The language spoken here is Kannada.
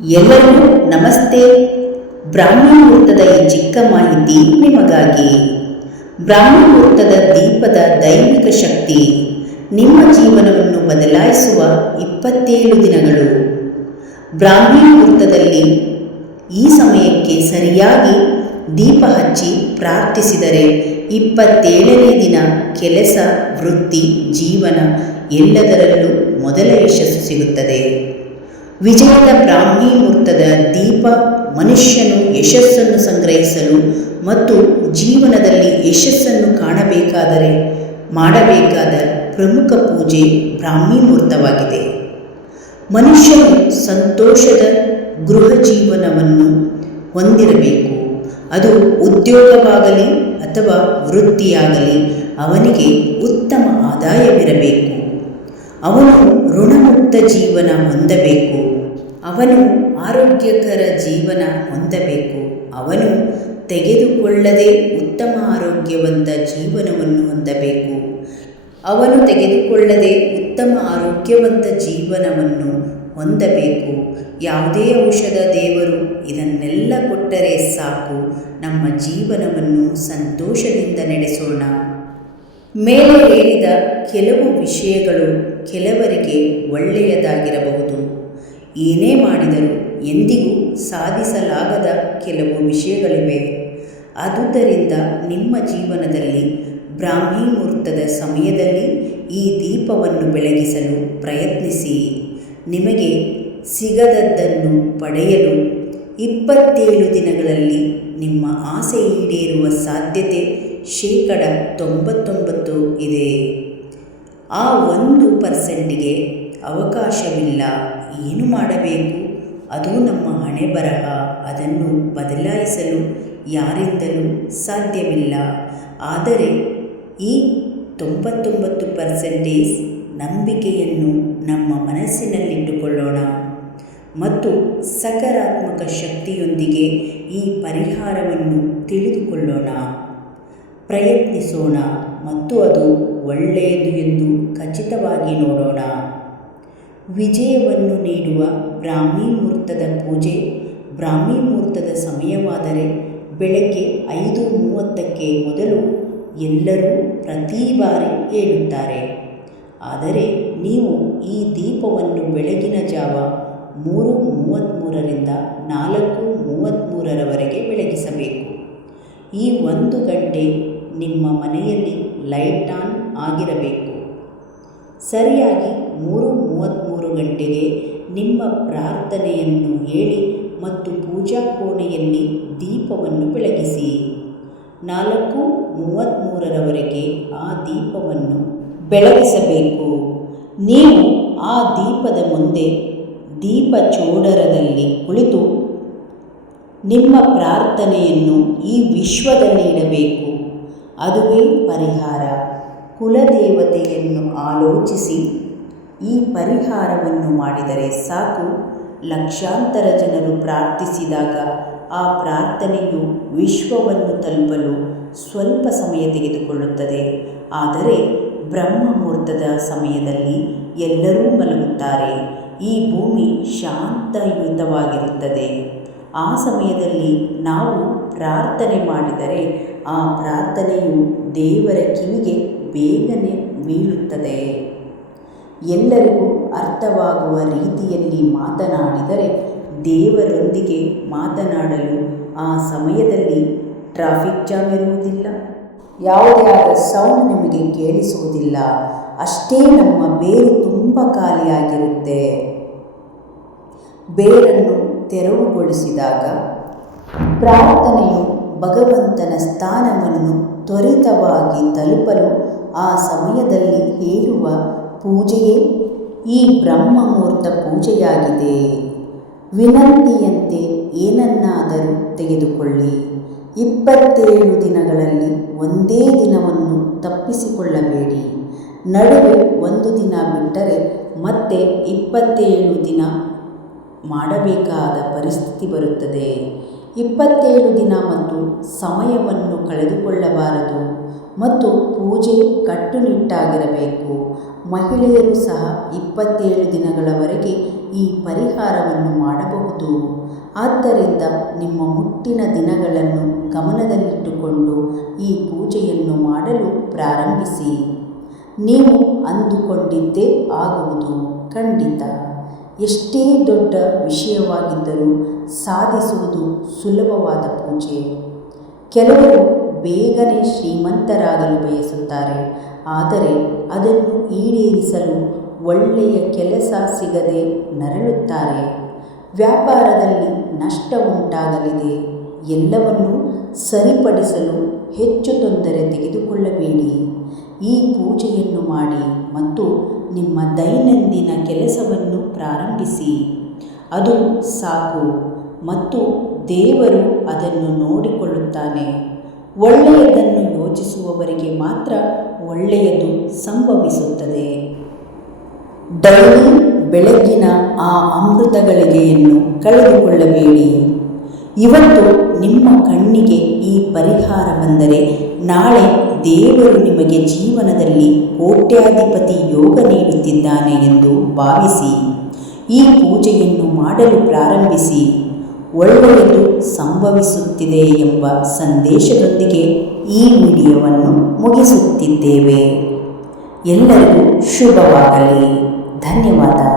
ಎಲ್ಲರಿಗೂ ನಮಸ್ತೆ. ಬ್ರಾಹ್ಮಣ ಮುಹೂರ್ತದ ಈ ಚಿಕ್ಕ ಮಾಹಿತಿ ನಿಮಗಾಗಿ. ಬ್ರಾಹ್ಮಣ ಮುಹೂರ್ತದ ದೀಪದ ದೈವಿಕ ಶಕ್ತಿ. ನಿಮ್ಮ ಜೀವನವನ್ನು ಬದಲಾಯಿಸುವ ಇಪ್ಪತ್ತೇಳು ದಿನಗಳು. ಬ್ರಾಹ್ಮಣ ಮುಹೂರ್ತದಲ್ಲಿ ಈ ಸಮಯಕ್ಕೆ ಸರಿಯಾಗಿ ದೀಪ ಹಚ್ಚಿ ಪ್ರಾರ್ಥಿಸಿದರೆ ಇಪ್ಪತ್ತೇಳನೇ ದಿನ ಕೆಲಸ, ವೃತ್ತಿ, ಜೀವನ ಎಲ್ಲದರಲ್ಲೂ ಮೊದಲ ಯಶಸ್ಸು ಸಿಗುತ್ತದೆ. ವಿಜಯದ ಬ್ರಾಹ್ಮಿ ಮುಹೂರ್ತದ ದೀಪ ಮನುಷ್ಯನು ಯಶಸ್ಸನ್ನು ಸಂಗ್ರಹಿಸಲು ಮತ್ತು ಜೀವನದಲ್ಲಿ ಯಶಸ್ಸನ್ನು ಕಾಣಬೇಕಾದರೆ ಮಾಡಬೇಕಾದ ಪ್ರಮುಖ ಪೂಜೆ ಬ್ರಾಹ್ಮಿ ಮುಹೂರ್ತವಾಗಿದೆ. ಮನುಷ್ಯನು ಸಂತೋಷದ ಗೃಹ ಜೀವನವನ್ನು ಹೊಂದಿರಬೇಕು. ಅದು ಉದ್ಯೋಗವಾಗಲಿ ಅಥವಾ ವೃತ್ತಿಯಾಗಲಿ ಅವನಿಗೆ ಉತ್ತಮ ಆದಾಯವಿರಬೇಕು. ಅವನು ಋಣಮುಕ್ತ ಜೀವನ ಹೊಂದಬೇಕು. ಅವನು ಆರೋಗ್ಯಕರ ಜೀವನ ಹೊಂದಬೇಕು. ಅವನು ತೆಗೆದುಕೊಳ್ಳದೆ ಉತ್ತಮ ಆರೋಗ್ಯವಂತ ಜೀವನವನ್ನು ಹೊಂದಬೇಕು. ಅವನು ತೆಗೆದುಕೊಳ್ಳದೆ ಉತ್ತಮ ಆರೋಗ್ಯವಂತ ಜೀವನವನ್ನು ಹೊಂದಬೇಕು. ಯಾವುದೇ ಔಷಧ ದೇವರು ಇದನ್ನೆಲ್ಲ ಕೊಟ್ಟರೆ ಸಾಕು. ನಮ್ಮ ಜೀವನವನ್ನು ಸಂತೋಷದಿಂದ ನಡೆಸೋಣ. ಮೇಲೆ ಹೇಳಿದ ಕೆಲವು ವಿಷಯಗಳು ಕೆಲವರಿಗೆ ಒಳ್ಳೆಯದಾಗಿರಬಹುದು. ಏನೇ ಮಾಡಿದರೂ ಎಂದಿಗೂ ಸಾಧಿಸಲಾಗದ ಕೆಲವು ವಿಷಯಗಳಿವೆ. ಆದುದರಿಂದ ನಿಮ್ಮ ಜೀವನದಲ್ಲಿ ಬ್ರಾಹ್ಮಿ ಮುಹೂರ್ತದ ಸಮಯದಲ್ಲಿ ಈ ದೀಪವನ್ನು ಬೆಳಗಿಸಲು ಪ್ರಯತ್ನಿಸಿ. ನಿಮಗೆ ಸಿಗದದ್ದನ್ನು ಪಡೆಯಲು ಇಪ್ಪತ್ತೇಳು ದಿನಗಳಲ್ಲಿ ನಿಮ್ಮ ಆಸೆ ಈಡೇರುವ ಸಾಧ್ಯತೆ ಶೇಕಡ ತೊಂಬತ್ತೊಂಬತ್ತು ಇದೆ. ಆ ಒಂದು ಪರ್ಸೆಂಟಿಗೆ ಅವಕಾಶವಿಲ್ಲ. ಏನು ಮಾಡಬೇಕು? ಅದು ನಮ್ಮ ಹಣೆ ಬರಹ. ಅದನ್ನು ಬದಲಾಯಿಸಲು ಯಾರಿಂದಲೂ ಸಾಧ್ಯವಿಲ್ಲ. ಆದರೆ ಈ ತೊಂಬತ್ತೊಂಬತ್ತು ಪರ್ಸೆಂಟೇಜ್ ನಂಬಿಕೆಯನ್ನು ನಮ್ಮ ಮನಸ್ಸಿನಲ್ಲಿಟ್ಟುಕೊಳ್ಳೋಣ. ಮತ್ತು ಸಕಾರಾತ್ಮಕ ಶಕ್ತಿಯೊಂದಿಗೆ ಈ ಪರಿಹಾರವನ್ನು ತಿಳಿದುಕೊಳ್ಳೋಣ. ಪ್ರಯತ್ನಿಸೋಣ ಮತ್ತು ಅದು ಒಳ್ಳೆಯದು ಎಂದು ಖಚಿತವಾಗಿ ನೋಡೋಣ. ವಿಜಯವನ್ನು ನೀಡುವ ಬ್ರಾಹ್ಮಿ ಮುಹೂರ್ತದ ಪೂಜೆ ಬ್ರಾಹ್ಮಿ ಮುಹೂರ್ತದ ಸಮಯವಾದರೆ ಬೆಳಗ್ಗೆ ಐದು ಮೂವತ್ತಕ್ಕೆ ಮೊದಲು ಎಲ್ಲರೂ ಪ್ರತಿ ಬಾರಿ ಹೇಳುತ್ತಾರೆ ಆದರೆ ನೀವು ಈ ದೀಪವನ್ನು ಬೆಳಗಿನ ಜಾವ ಮೂರು ಮೂವತ್ತ್ಮೂರರಿಂದ ನಾಲ್ಕು ಮೂವತ್ತ್ಮೂರರವರೆಗೆ ಬೆಳಗಿಸಬೇಕು. ಈ ಒಂದು ಗಂಟೆ ನಿಮ್ಮ ಮನೆಯಲ್ಲಿ ಲೈಟ್ ಆನ್ ಆಗಿರಬೇಕು. ಸರಿಯಾಗಿ ಮೂರು ಮೂವತ್ತ್ಮೂರು ಗಂಟೆಗೆ ನಿಮ್ಮ ಪ್ರಾರ್ಥನೆಯನ್ನು ಹೇಳಿ ಮತ್ತು ಪೂಜಾ ಕೋಣೆಯಲ್ಲಿ ದೀಪವನ್ನು ಬೆಳಗಿಸಿ. ನಾಲ್ಕು ಮೂವತ್ತ್ಮೂರರವರೆಗೆ ಆ ದೀಪವನ್ನು ಬೆಳಗಿಸಬೇಕು. ನೀವು ಆ ದೀಪದ ಮುಂದೆ ದೀಪ ಚೋಡರದಲ್ಲಿ ಕುಳಿತು ನಿಮ್ಮ ಪ್ರಾರ್ಥನೆಯನ್ನು ಈ ವಿಶ್ವದಲ್ಲಿ ಇಡಬೇಕು ಅದುವೇ ಪರಿಹಾರ. ಕುಲದೇವತೆಯನ್ನು ಆಲೋಚಿಸಿ. ಈ ಪರಿಹಾರವನ್ನು ಮಾಡಿದರೆ ಸಾಕು. ಲಕ್ಷಾಂತರ ಜನರು ಪ್ರಾರ್ಥಿಸಿದಾಗ ಆ ಪ್ರಾರ್ಥನೆಯು ವಿಶ್ವವನ್ನು ತಲುಪಲು ಸ್ವಲ್ಪ ಸಮಯ ತೆಗೆದುಕೊಳ್ಳುತ್ತದೆ. ಆದರೆ ಬ್ರಹ್ಮ ಮುಹೂರ್ತದ ಸಮಯದಲ್ಲಿ ಎಲ್ಲರೂ ಮಲಗುತ್ತಾರೆ. ಈ ಭೂಮಿ ಶಾಂತಯುತವಾಗಿರುತ್ತದೆ. ಆ ಸಮಯದಲ್ಲಿ ನಾವು ಪ್ರಾರ್ಥನೆ ಮಾಡಿದರೆ ಆ ಪ್ರಾರ್ಥನೆಯು ದೇವರ ಕಿವಿಗೆ ಬೇಗನೆ ಬೀಳುತ್ತದೆ. ಎಲ್ಲರಿಗೂ ಅರ್ಥವಾಗುವ ರೀತಿಯಲ್ಲಿ ಮಾತನಾಡಿದರೆ ದೇವರೊಂದಿಗೆ ಮಾತನಾಡಲು ಆ ಸಮಯದಲ್ಲಿ ಟ್ರಾಫಿಕ್ ಜಾಮ್ ಇರುವುದಿಲ್ಲ. ಯಾವುದೇ ಆದ ಸೌಂಡ್ ನಿಮಗೆ ಕೇಳಿಸುವುದಿಲ್ಲ. ಅಷ್ಟೇ ನಮ್ಮ ಬೇರು ತುಂಬ ಖಾಲಿಯಾಗಿರುತ್ತೆ. ಬೇರನ್ನು ತೆರವುಗೊಳಿಸಿದಾಗ ಪ್ರಾರ್ಥನೆಯು ಭಗವಂತನ ಸ್ಥಾನವನ್ನು ತ್ವರಿತವಾಗಿ ತಲುಪಲು ಆ ಸಮಯದಲ್ಲಿ ಹೇಳುವ ಪೂಜೆಯೇ ಈ ಬ್ರಹ್ಮ ಮುಹೂರ್ತ ಪೂಜೆಯಾಗಿದೆ. ವಿನಂತಿಯಂತೆ ಏನನ್ನಾದರೂ ತೆಗೆದುಕೊಳ್ಳಿ. ಇಪ್ಪತ್ತೇಳು ದಿನಗಳಲ್ಲಿ ಒಂದೇ ದಿನವನ್ನು ತಪ್ಪಿಸಿಕೊಳ್ಳಬೇಡಿ. ನಡುವೆ ಒಂದು ದಿನ ಬಿಟ್ಟರೆ ಮತ್ತೆ ಇಪ್ಪತ್ತೇಳು ದಿನ ಮಾಡಬೇಕಾದ ಪರಿಸ್ಥಿತಿ ಬರುತ್ತದೆ. ಇಪ್ಪತ್ತೇಳು ದಿನ ಮತ್ತು ಸಮಯವನ್ನು ಕಳೆದುಕೊಳ್ಳಬಾರದು ಮತ್ತು ಪೂಜೆ ಕಟ್ಟುನಿಟ್ಟಾಗಿರಬೇಕು. ಮಹಿಳೆಯರು ಸಹ ಇಪ್ಪತ್ತೇಳು ದಿನಗಳವರೆಗೆ ಈ ಪರಿಹಾರವನ್ನು ಮಾಡಬಹುದು. ಆದ್ದರಿಂದ ನಿಮ್ಮ ಮುಟ್ಟಿನ ದಿನಗಳನ್ನು ಗಮನದಲ್ಲಿಟ್ಟುಕೊಂಡು ಈ ಪೂಜೆಯನ್ನು ಮಾಡಲು ಪ್ರಾರಂಭಿಸಿ. ನೀವು ಅಂದುಕೊಂಡಿದ್ದೇ ಆಗುವುದು ಖಂಡಿತ. ಎಷ್ಟೇ ದೊಡ್ಡ ವಿಷಯವಾಗಿದ್ದರೂ ಸಾಧಿಸುವುದು ಸುಲಭವಾದ ಪೂಜೆ. ಕೆಲವರು ಬೇಗನೆ ಶ್ರೀಮಂತರಾಗಲು ಬಯಸುತ್ತಾರೆ. ಆದರೆ ಅದನ್ನು ಈಡೇರಿಸಲು ಒಳ್ಳೆಯ ಕೆಲಸ ಸಿಗದೆ ನರಳುತ್ತಾರೆ. ವ್ಯಾಪಾರದಲ್ಲಿ ನಷ್ಟ ಉಂಟಾಗಲಿದೆ ಎಲ್ಲವನ್ನೂ ಸರಿಪಡಿಸಲು ಹೆಚ್ಚು ತೊಂದರೆ ತೆಗೆದುಕೊಳ್ಳಬೇಡಿ. ಈ ಪೂಜೆಯನ್ನು ಮಾಡಿ ಮತ್ತು ನಿಮ್ಮ ದೈನಂದಿನ ಕೆಲಸವನ್ನು ಪ್ರಾರಂಭಿಸಿ. ಅದು ಸಾಕು. ಮತ್ತು ದೇವರು ಅದನ್ನು ನೋಡಿಕೊಳ್ಳುತ್ತಾನೆ. ಒಳ್ಳೆಯದನ್ನು ಯೋಚಿಸುವವರಿಗೆ ಮಾತ್ರ ಒಳ್ಳೆಯದು ಸಂಭವಿಸುತ್ತದೆ. ಡೈಲಿ ಬೆಳಗ್ಗಿನ ಆ ಅಮೃತ ಗಳಿಗೆಯನ್ನು ಕಳೆದುಕೊಳ್ಳಬೇಡಿ. ಇವತ್ತು ನಿಮ್ಮ ಕಣ್ಣಿಗೆ ಈ ಪರಿಹಾರ ಬಂದರೆ ನಾಳೆ ದೇವರು ನಿಮಗೆ ಜೀವನದಲ್ಲಿ ಕೋಟ್ಯಾಧಿಪತಿ ಯೋಗ ನೀಡುತ್ತಿದ್ದಾನೆ ಎಂದು ಭಾವಿಸಿ, ಈ ಪೂಜೆಯನ್ನು ಮಾಡಲು ಪ್ರಾರಂಭಿಸಿ. ಒಳ್ಳೆಯದು ಸಂಭವಿಸುತ್ತಿದೆ ಎಂಬ ಸಂದೇಶದೊಂದಿಗೆ ಈ ವಿಡಿಯೋವನ್ನು ಮುಗಿಸುತ್ತಿದ್ದೇವೆ. ಎಲ್ಲರಿಗೂ ಶುಭವಾಗಲಿ. ಧನ್ಯವಾದ.